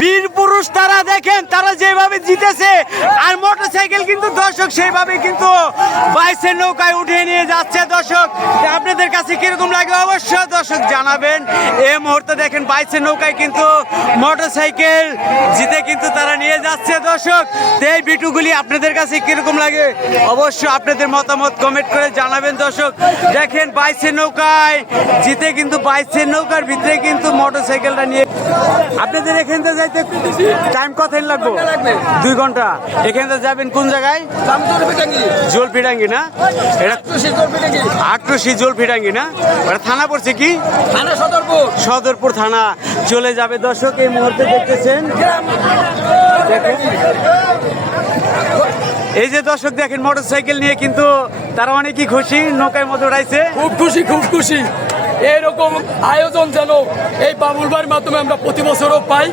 বীর পুরুষ তারা দেখেন, তারা যেভাবে জিতেছে, আর মোটরসাইকেল কিন্তু দর্শক সেইভাবে কিন্তু বাইসের নৌকায় উঠিয়ে নিয়ে যাচ্ছে। দর্শক আপনাদের কাছে কিরকম লাগে অবশ্যই দর্শক জানাবেন। এই মুহূর্তে দেখেন বাইসের নৌকায় কিন্তু মোটরসাইকেল জিতে কিন্তু তারা নিয়ে যাচ্ছে। দর্শক এই ভিডিওগুলি আপনাদের কাছে কিরকম লাগে অবশ্যই আপনাদের মতামত কমেন্ট করে জানাবেন। দর্শক দেখেন বাইসের নৌকায় জিতে কিন্তু বাইসের নৌকার ভিতরে কিন্তু মোটরসাইকেলটা নিয়ে আপনাদের এখান থেকে যাইতে টাইম কত লাগবে? 2 ঘন্টা। এখান থেকে যাবেন কোন জায়গায়? জলপিডাঙ্গি না? এটা আটরশি জলপিডাঙ্গি না? এটা থানা পড়ছে কি? সদরপুর থানা চলে যাবে। দর্শক এই মুহূর্তে দেখতেছেন, দেখেন এই যে দর্শক দেখেন মোটরসাইকেল নিয়ে কিন্তু তারা অনেকই খুশি, নৌকার মধ্যে উঠাইছে। খুব খুশি, খুব খুশি। এইরকম আয়োজন যেন এই বাবুল ভাইয়ের মাধ্যমে আমরা প্রতি বছরও পাই,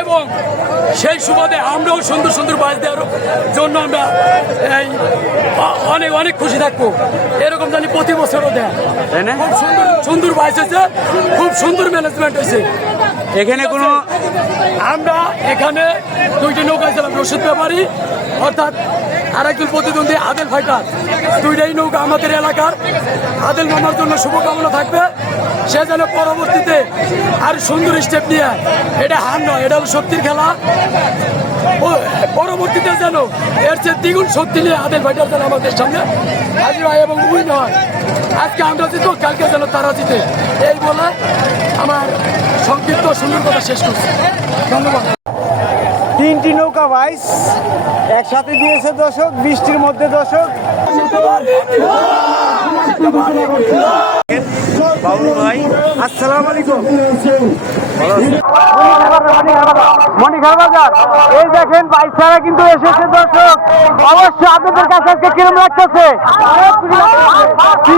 এবং সেই সুবাদে আমরাও সুন্দর সুন্দর বাস দেওয়ার জন্য আমরা এই অনেক অনেক খুশি থাকবো। এরকম জানি প্রতি বছরও দেয়। খুব সুন্দর সুন্দর বাস হয়েছে, খুব সুন্দর ম্যানেজমেন্ট হয়েছে। এখানে কোনো আমরা এখানে 2টি নৌকা ছিলাম, রশিদ ব্যাপারী অর্থাৎ আরেকজন প্রতিদ্বন্দ্বী আদেল ফাইটার। 2টাই নৌকা আমাদের এলাকার। আদেল মামার জন্য শুভকামনা থাকবে, সে যেন পরবর্তীতে আর সুন্দর স্টেপ নিয়ে, এটা হার নয়, এটা হলো শক্তির খেলা। পরবর্তীতে যেন এর চেয়ে দ্বিগুণ শক্তি নিয়ে আদেল ফাইটার যেন আমাদের সামনে হাজির হয় এবং উইন হয়। আজকে আমরা জিতো, কালকে যেন তারা জিতে, এই বলে আমার সংক্ষিপ্ত সুন্দর কথা শেষ করছি। ধন্যবাদ। 3টি নৌকা বাইস একসাথে দিয়েছে দর্শক, বৃষ্টির মধ্যে। দর্শক বাবুল ভাই আসসালামু আলাইকুম। মণিখার বাজার এই দেখেন বাইসারা কিন্তু এসেছে। দর্শক অবশ্যই আপনাদের কাছে আজকে কিরম লাগতেছে?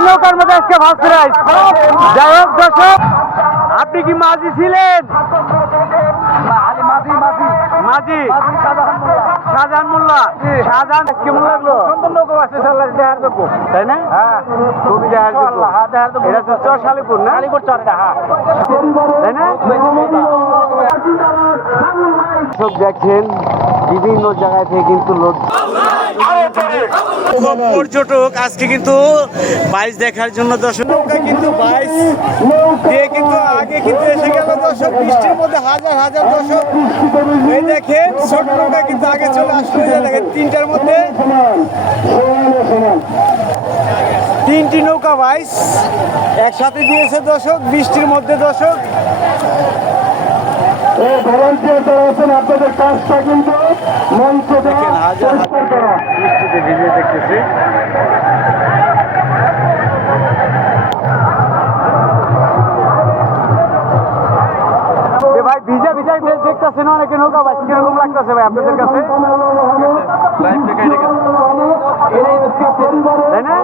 নৌকার মধ্যে আজকে ফার্স্ট প্রাইজ। যাই হোক দর্শক, আপনি কি মাঝি ছিলেন? মাঝি শাহজাহান মোল্লা। শাহজাহান কেমন লাগলো? তাই না? খুবই এটা তো চর শালিপুর না? তাই না? সব দেখেন বিভিন্ন জায়গায় থেকে কিন্তু লোক পর্যটক আজকে কিন্তু বাইস দেখার জন্য দর্শক নৌকা কিন্তু বাইস দিয়ে কিন্তু আগে কিন্তু এসে গেল। দর্শক বৃষ্টির মধ্যে হাজার হাজার দর্শক এই দেখেন ছোট নৌকা কিন্তু আগে চলে আসলো। দেখেন 3টার মধ্যে 3টি নৌকা বাইস একসাথে দিয়েছে দর্শক, বৃষ্টির মধ্যে। দর্শক আপনাদের কাজটা কিন্তু দেখেন হাজার বৃষ্টিতে ভিজে দেখতেছে। ভাই ভিজা ভিজা দেখতেছেন অনেকে নৌকা বাইস, কিরকম লাগতেছে ভাই আপনাদের কাছে? তাই না?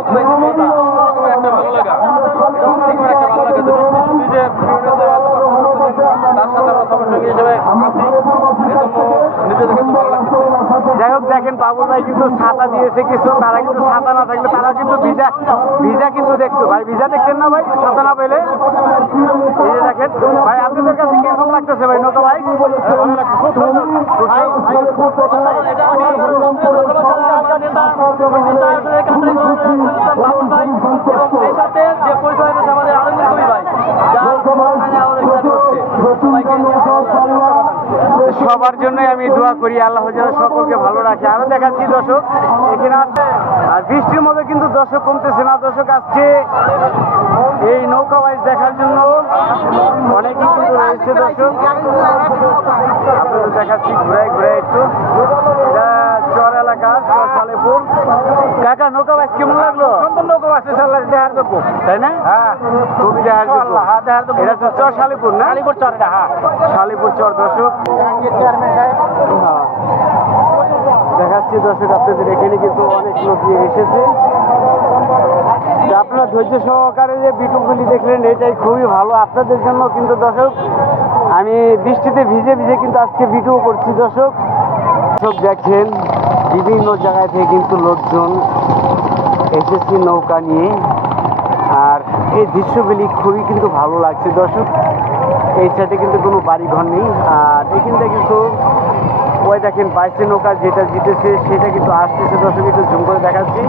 যাই হোক দেখেন বাবুল ভাই কিন্তু ছাতা দিয়েছে কিছু, তারা কিন্তু ছাতা না থাকলে তারা কিন্তু ভিজা ভিজা কিন্তু দেখতো। ভাই ভিজা দেখছেন না ভাই ছাতা না পেলে? এই যে দেখেন ভাই আপনাদের কাছে কিরকম লাগতেছে ভাই নৌকা ভাই? সবার জন্যই আমি দোয়া করি, আল্লাহ যেন সকলকে ভালো রাখে। আরো দেখাচ্ছি দর্শক এখানে আছে, আর বৃষ্টির মধ্যে কিন্তু দর্শক কমতেছে না। দর্শক আজকে এই নৌকা বাইচ দেখার জন্য অনেকেই কিন্তু রয়েছে। দর্শক আপনাদের দেখাচ্ছি ঘুরাই ঘুরাই একটু। এটা চর এলাকা, চর শালেপুর। কাকা নৌকা বাইচ কেমন লাগলো? নৌকা বাইচ দেখার যোগ্য, তাই না? হ্যাঁ খুবই দেখার যোগ্য। এটা তো চর শালেপুর না? শালিপুর চর। এটা হ্যাঁ শালিপুর চর। দর্শক দেখাচ্ছি দর্শক আপনাদের এখানে কিন্তু অনেক লোক এসেছে। আপনারা ধৈর্য সহকারে যে ভিডিওগুলি দেখলেন এটাই খুবই ভালো আপনাদের জন্য। কিন্তু দর্শক আমি বৃষ্টিতে ভিজে ভিজে কিন্তু আজকে ভিডিও করছি। দর্শক সব দেখেন বিভিন্ন জায়গায় থেকে কিন্তু লোকজন এসেছে নৌকা নিয়ে, আর এই দৃশ্যগুলি খুবই কিন্তু ভালো লাগছে। দর্শক এই সাইডে কিন্তু কোনো বাড়ি ঘর নেই। আর এখানটা কিন্তু ওই দেখেন বাইসে নৌকা যেটা জিতেছে সেটা কিন্তু আসতেছে দর্শক, একটু ঝুম করে দেখাচ্ছি।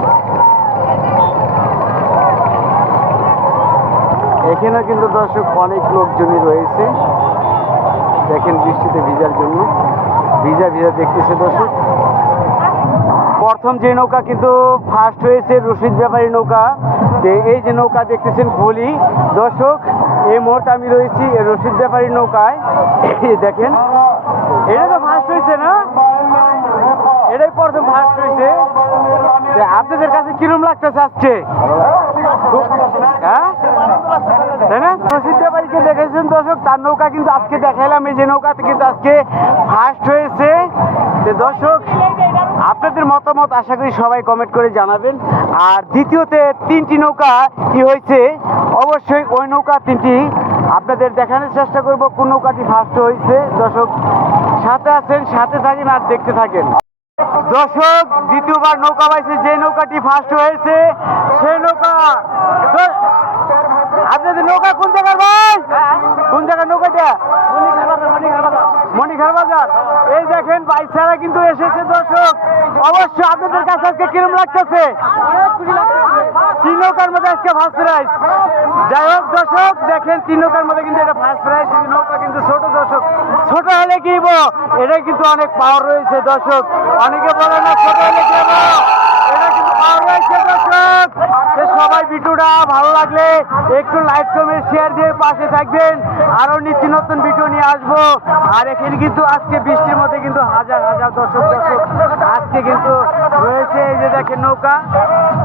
এখানে কিন্তু দর্শক অনেক লোকজনই রয়েছে, দেখেন বৃষ্টিতে ভিজার জন্য ভিজা ভিজা দেখতেছে দর্শক। প্রথম যে নৌকা কিন্তু ফার্স্ট হয়েছে রশিদ ব্যাপারী নৌকা। এই যে নৌকা দেখতেছেন গলি দর্শক, এই মুহূর্তে আমি রয়েছি রশিদ ব্যাপারী নৌকায়। দেখেন এটা তো ফার্স্ট হয়েছে না, এটাই প্রথম ফার্স্ট হয়েছে। আপনাদের কাছে কিরম লাগতেছে আজকে, হ্যাঁ তাই না? রশিদ ব্যাপারীকে দেখেছেন দর্শক, তার নৌকা কিন্তু আজকে দেখাইলাম, এই যে নৌকাতে কিন্তু আজকে ফার্স্ট হয়েছে। দর্শক আপনাদের মতামত আশা করি সবাই কমেন্ট করে জানাবেন। আর দ্বিতীয়তে 3টি নৌকা কি হয়েছে অবশ্যই ওই নৌকা 3টি আপনাদের দেখানোর চেষ্টা করব কোন নৌকাটি ফার্স্ট হয়েছে। দর্শক সাথে আছেন, সাথে থাকেন আর দেখতে থাকেন। দর্শক দ্বিতীয়বার নৌকা পাইছে, যে নৌকাটি ফার্স্ট হয়েছে সেই নৌকা। আপনাদের নৌকা কোন জায়গার ভাই, কোন জায়গার নৌকাটা? মণিখার বাজার। এই দেখেন বাইচারা কিন্তু এসেছে দর্শক, অবশ্যই আপনাদের কাছে আজকে কিরম লাগতেছে? 3 নৌকার মধ্যে আজকে ফার্স্ট প্রাইজ। যাই হোক দর্শক দেখেন 3 নৌকার মধ্যে কিন্তু এটা ফার্স্ট প্রাইজ। নৌকা কিন্তু ছোট দর্শক, ছোট হলে কি হবো, এটা কিন্তু অনেক পাওয়ার রয়েছে দর্শক। অনেকে বলে না ছোট হলে কি হবো, এটা কিন্তু পাওয়ার রয়েছে দর্শক। সবাই ভিডিওটা ভালো লাগলে একটু লাইক কমেন্ট শেয়ার দিয়ে পাশে থাকবেন, আরো নিত্য নতুন ভিডিও নিয়ে আসবো। আর এখানে কিন্তু আজকে বৃষ্টির মধ্যে কিন্তু হাজার হাজার দর্শক আজকে কিন্তু রয়েছে। এই যে দেখেন নৌকা,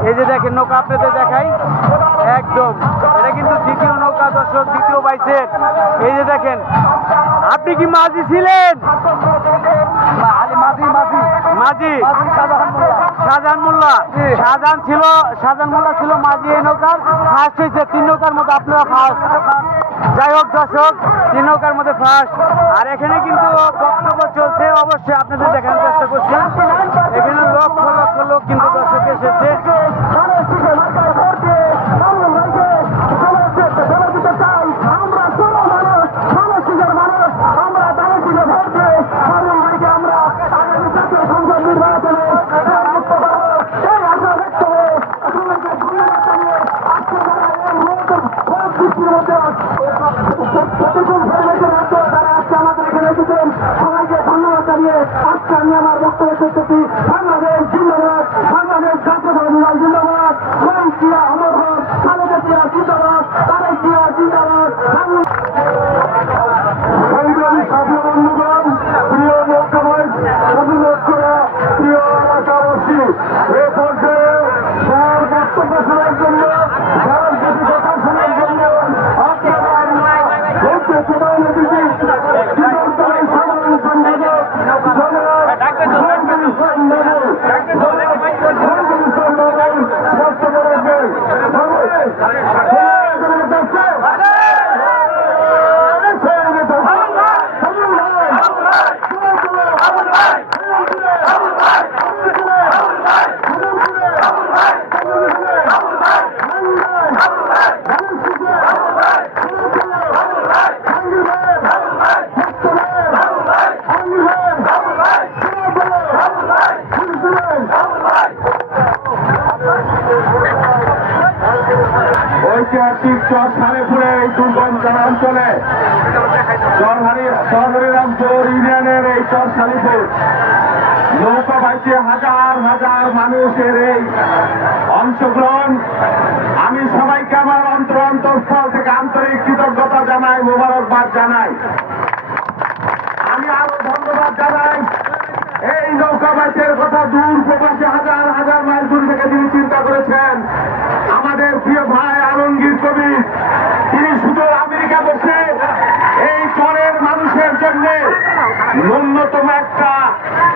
এই যে দেখেন নৌকা আপনাদের দেখাই একদম, এটা কিন্তু দ্বিতীয় নৌকা দর্শক, দ্বিতীয় বাইসের। এই যে দেখেন, আপনি কি মাঝি ছিলেন? মাঝি শাহজাহান মোল্লা, শাহজাহান মোল্লা ছিল মাঝি। এই নৌকার ফার্স্ট হয়েছে, 3 নৌকার মধ্যে আপনারা ফার্স্ট। যাই হোক দর্শক 3 নৌকার মধ্যে ফার্স্ট। আর এখানে কিন্তু বক্তব্য চলছে, অবশ্যই আপনাদের দেখানোর চেষ্টা করছি। এখানে লক্ষ লক্ষ লোক কিন্তু দর্শক এসেছে। সবাইকে ধন্যবাদ জানিয়ে আজকে আমি আমার বক্তব্য করতেছি। বাংলাদেশ জিন্দাবাদ, বাংলাদেশ জাতীয়তাবাদী জিন্দাবাদ, শহীদ জিয়া অমর হোক, খালেদা জিয়া জিন্দাবাদ, তারেক জিয়া জিন্দাবাদ। সংগ্রামী সাথী বন্ধুগণ, প্রিয় মুখ্যমন্ত্রী, অনুরোধ করা প্রিয় এলাকাবাসী, এ পর্যায়ে সবার বক্তব্য শোনার জন্য, সবার কিছু কথা শোনার জন্য আপনারা ভোটকে প্রদান দিচ্ছি। সাধারণ সম্পাদক বক্তব্য রাখবেন। ঐতিহাসিক চরখানেপুরে এই দুর্গম গ্রামাঞ্চলে চরহরিরামপুর ইউনিয়নের এই চরখালিপুর নৌকা বাইতে হাজার হাজার মানুষের এই অংশগ্রহণ, আমি সবাইকে আমার অন্তরস্থল থেকে আন্তরিক কৃতজ্ঞতা জানাই, মোবারকবাদ জানাই। আমি আরো ধন্যবাদ জানাই এই নৌকা বাইতের কথা দূর প্রবাসী হাজার হাজার মাইল দূর থেকে যিনি চিন্তা করেছেন, আমাদের প্রিয় ভাই আলমগীর কবির। তিনি শুধু আমেরিকা বসে এই চরের মানুষের জন্য ন্যূনতম একটা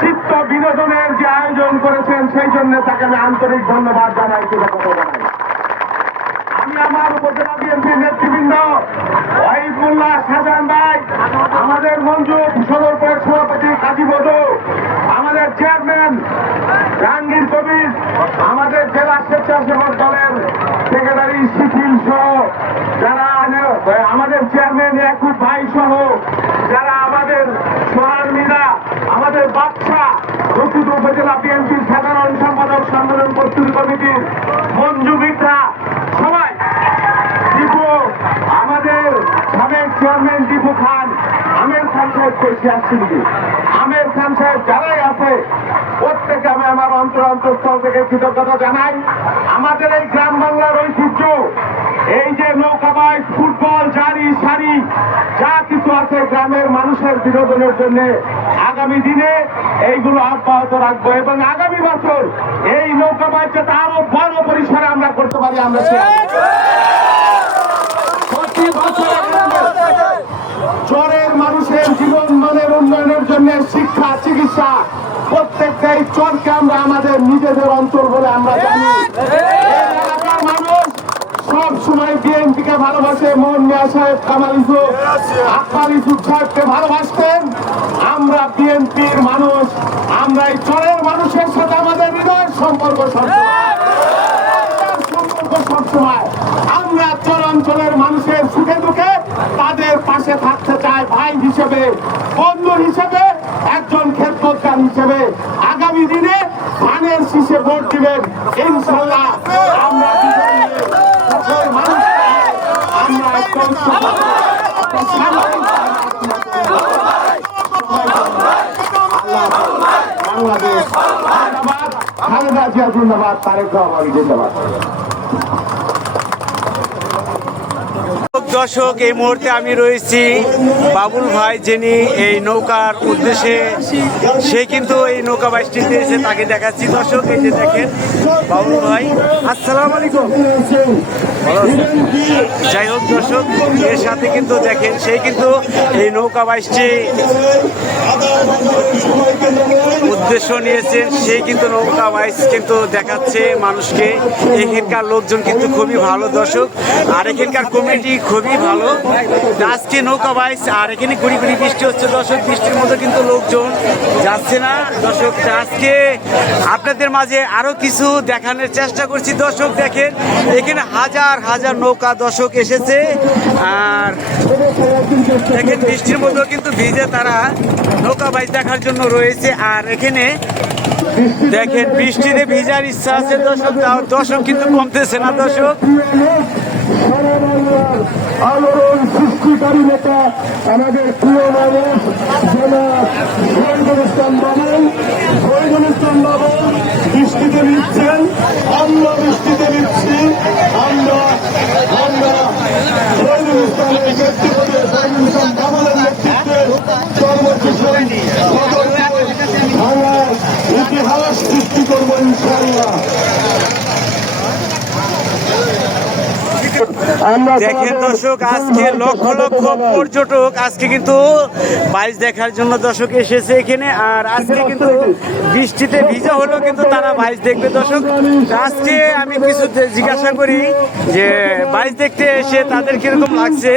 চিত্ত বিনোদনের যে আয়োজন করেছেন, সেই জন্য তাকে আমি আন্তরিক ধন্যবাদ জানাই, কৃতজ্ঞতা জানাই। আমি আমার উপজেলা বিএনপির নেতৃবৃন্দ ওয়াহিদুল্লাহ শাহজাহান ভাই, আমাদের মঞ্জু সদর প্রয়োগ সভাপতি কাজী বধু, আমাদের চেয়ারম্যান জাহাঙ্গীর কবির, আমাদের জেলা স্বেচ্ছাসেবক দলের সেক্রেটারি শিথিল সহ যারা, আমাদের চেয়ারম্যান ইয়াকুব ভাই সহ টিপু খান, আমির খান সাহেব কইছে আসছি নাকি? আমির খান সাহেব যারাই আছে প্রত্যেকে আমি আমার অন্তরস্থল থেকে কৃতজ্ঞতা জানাই। আমাদের এই গ্রাম বাংলার ঐতিহ্য, এই যে নৌকাবাজ, ফুটবল, জারি সারি যা কিছু আছে গ্রামের মানুষের বিনোদনের জন্য আগামী দিনে এইগুলো অব্যাহত রাখবো এবং আগামী বছর এই নৌকাবাজ যাতে আরো বড় পরিসরে আমরা করতে পারি। আমরা প্রতি বছর চরের মানুষের জীবন মানের উন্নয়নের জন্য শিক্ষা, চিকিৎসা প্রত্যেকটাই চরকে আমরা আমাদের নিজেদের অঞ্চল বলে আমরা জানি। এই এলাকার মানুষ সব সময় বিএনপিকে ভালোবাসে। মোহন মিয়া সাহেব, কামাল ইউসুফ, আকবর ইউসুফ সাহেবকে ভালোবাসতেন। আমরা বিএনপির মানুষ, আমরা এই চরের মানুষের সাথে আমাদের হৃদয়ের সম্পর্ক সবসময়। আমরা চরাঞ্চলের মানুষের সুখে দুঃখে তাদের পাশে থাকতে চাই, ভাই হিসেবে, বন্ধু হিসেবে, একজন খেদমতগার হিসেবে। আগামী দিনে ধানের শীষে ভোট দিবেন ইনশাল্লাহ। আমরা সকল মানুষকে আমরা একজন বাংলাদেশ জিন্দাবাদ, খালেদা জিয়া জিন্দাবাদ, তারেক রহমান জিন্দাবাদ। দর্শক, এই মুহূর্তে আমি রয়েছি বাবুল ভাই, যিনি এই নৌকার উদ্দেশ্যে, সে কিন্তু এই নৌকা বাইশটি দিয়েছে, তাকে দেখাচ্ছি। দর্শক, এই যে দেখেন বাবুল ভাই, আসসালামু আলাইকুম। যাই হোক দর্শক, এর সাথে কিন্তু দেখেন সেই কিন্তু এই নৌকা বাইশটি উদ্দেশ্য নিয়েছেন, সেই কিন্তু নৌকা বাইশ কিন্তু দেখাচ্ছে মানুষকে। এখানকার লোকজন কিন্তু খুবই ভালো দর্শক, আর এখানকার কমিটি খুবই ভালো। আজকে নৌকা বাইশ, আর এখানে গুড়ি গুড়ি বৃষ্টি হচ্ছে দর্শক, বৃষ্টির মধ্যে কিন্তু লোকজন যাচ্ছে না দর্শক। আজকে আপনাদের মাঝে আরো কিছু দেখানোর চেষ্টা করছি দর্শক। দেখেন এখানে হাজার হাজার নৌকা দর্শক এসেছে, আর দেখেন বৃষ্টির মধ্যেও কিন্তু ভিজে তারা নৌকা বাইশ দেখার জন্য রয়েছে। আর এখানে দেখেন বৃষ্টিতে ভিজার ইচ্ছা আছে দর্শক, দর্শক কিন্তু কমতেছে না দর্শক। আলোড়ন সৃষ্টিকারী নেতা আমাদের প্রিয় মানুষ জনাব শহীদুল ইসলাম বাবুল। শহীদুল ইসলাম বাবুল বৃষ্টিতে নিচ্ছেন, আমরা বৃষ্টিতে নিচ্ছি। আমরা শহীদুল ইসলামের নেতৃত্বে, শহীদুল ইসলাম বাবুলের নেতৃত্বে সর্বশেষে বাংলার ইতিহাস সৃষ্টি করবো ইনশাআল্লাহ। দেখেন দর্শক, আজকে লক্ষ লক্ষ পর্যটক আজকে কিন্তু বাইশ দেখার জন্য দর্শক এসেছে এখানে। আর আজকে কিন্তু বৃষ্টিতে ভিজা হলেও কিন্তু তারা বাইশ দেখবে দর্শক। আজকে আমি কিছু জিজ্ঞাসা করি যে বাইশ দেখতে এসে তাদের কিরকম লাগছে।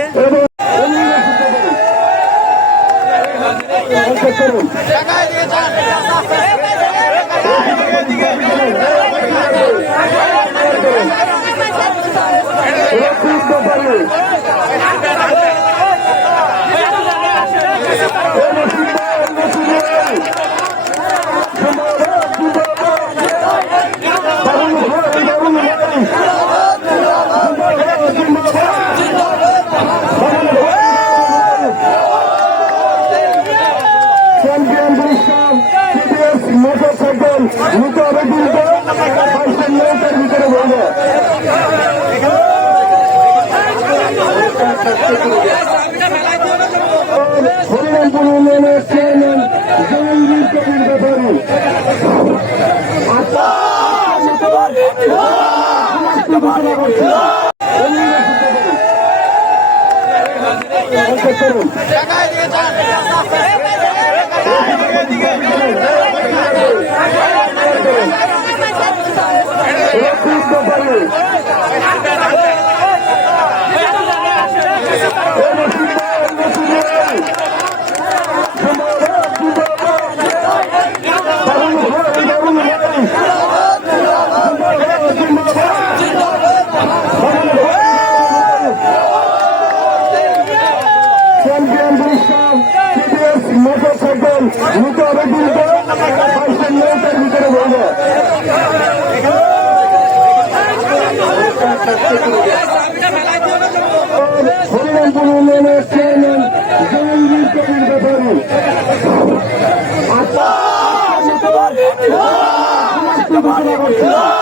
মোটরসাইকেল নিতে হবে কিন্তু বাইশের নৌকার ভিতরে বলবো। হরিরামপুর ইউনিয়নের চেয়ারম্যান জয়ীর কবির ব্যাপারী মোটরসাইকেল নিতে হবে কিন্তু বাইশের নৌকার ভিতরে বলবো। হরিরামপুর ইউনিয়নের চেয়ারম্যান করছি